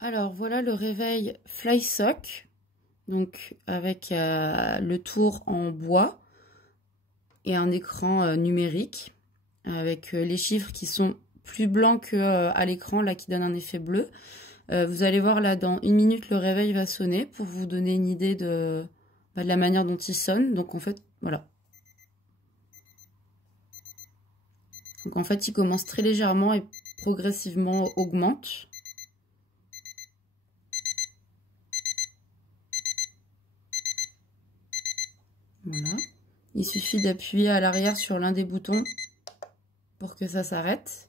Alors voilà le réveil FlySock, donc avec le tour en bois et un écran numérique avec les chiffres qui sont plus blancs que à l'écran là qui donne un effet bleu. Vous allez voir là dans 1 minute le réveil va sonner pour vous donner une idée de la manière dont il sonne. Donc en fait voilà. Donc en fait il commence très légèrement et progressivement augmente. Voilà. Il suffit d'appuyer à l'arrière sur l'un des boutons pour que ça s'arrête.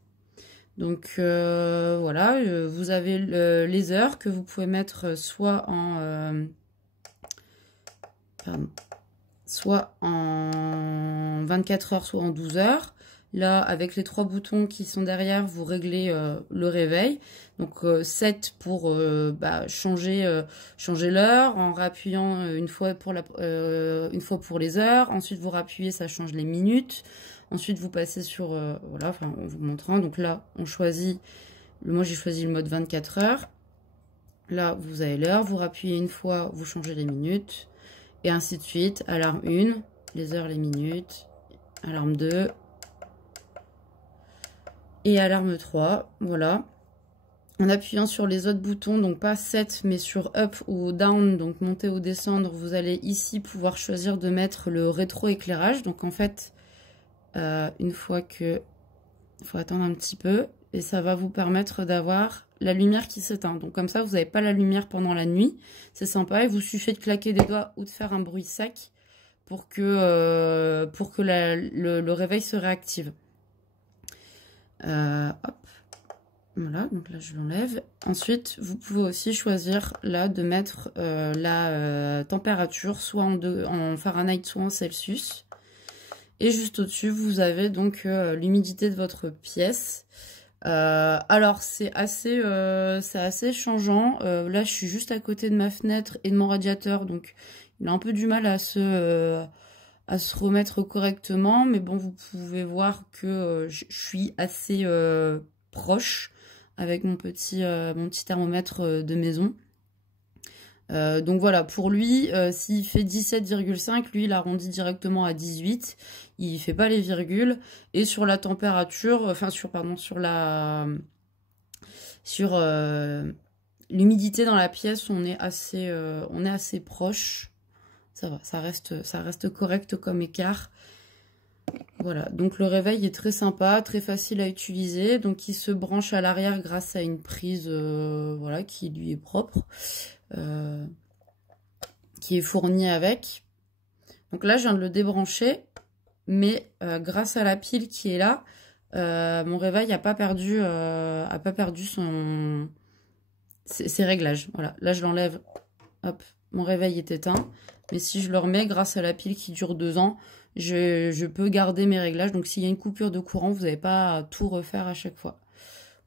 Donc voilà, vous avez les heures que vous pouvez mettre soit en 24 heures, soit en 12 heures. Là, avec les 3 boutons qui sont derrière, vous réglez le réveil. Donc 7 pour changer l'heure en rappuyant une fois pour les heures. Ensuite, vous rappuyez, ça change les minutes. Ensuite, vous passez sur voilà, enfin, en vous montrant. Donc là, on choisit. Moi, j'ai choisi le mode 24 heures. Là, vous avez l'heure. Vous rappuyez une fois, vous changez les minutes. Et ainsi de suite. Alarme 1, les heures, les minutes. Alarme 2. Et alarme 3, voilà. En appuyant sur les autres boutons, donc pas 7, mais sur up ou down, donc monter ou descendre, vous allez ici pouvoir choisir de mettre le rétro-éclairage. Donc en fait, une fois que... il faut attendre un petit peu, et ça va vous permettre d'avoir la lumière qui s'éteint. Donc comme ça, vous n'avez pas la lumière pendant la nuit. C'est sympa, il vous suffit de claquer des doigts ou de faire un bruit sec pour que le réveil se réactive. Hop, voilà, donc là je l'enlève. Ensuite, vous pouvez aussi choisir là de mettre la température, soit en Fahrenheit, soit en Celsius. Et juste au-dessus, vous avez donc l'humidité de votre pièce. Alors c'est assez changeant. Là, je suis juste à côté de ma fenêtre et de mon radiateur, donc il a un peu du mal à se remettre correctement, mais bon, vous pouvez voir que je suis assez proche avec mon petit thermomètre de maison. Donc voilà, pour lui, s'il fait 17,5, lui il arrondit directement à 18, il fait pas les virgules. Et sur la température, enfin sur l'humidité dans la pièce, on est assez proche. Ça va, ça reste correct comme écart. Voilà, donc le réveil est très sympa, très facile à utiliser. Donc il se branche à l'arrière grâce à une prise voilà, qui lui est propre, qui est fournie avec. Donc là, je viens de le débrancher, mais grâce à la pile qui est là, mon réveil n'a pas perdu ses réglages. Voilà, là je l'enlève, hop, mon réveil est éteint. Mais si je le remets, grâce à la pile qui dure 2 ans, je peux garder mes réglages. Donc s'il y a une coupure de courant, vous n'avez pas à tout refaire à chaque fois.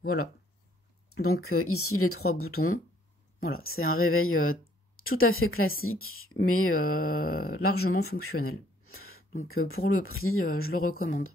Voilà. Donc ici les 3 boutons. Voilà, c'est un réveil tout à fait classique, mais largement fonctionnel. Donc pour le prix, je le recommande.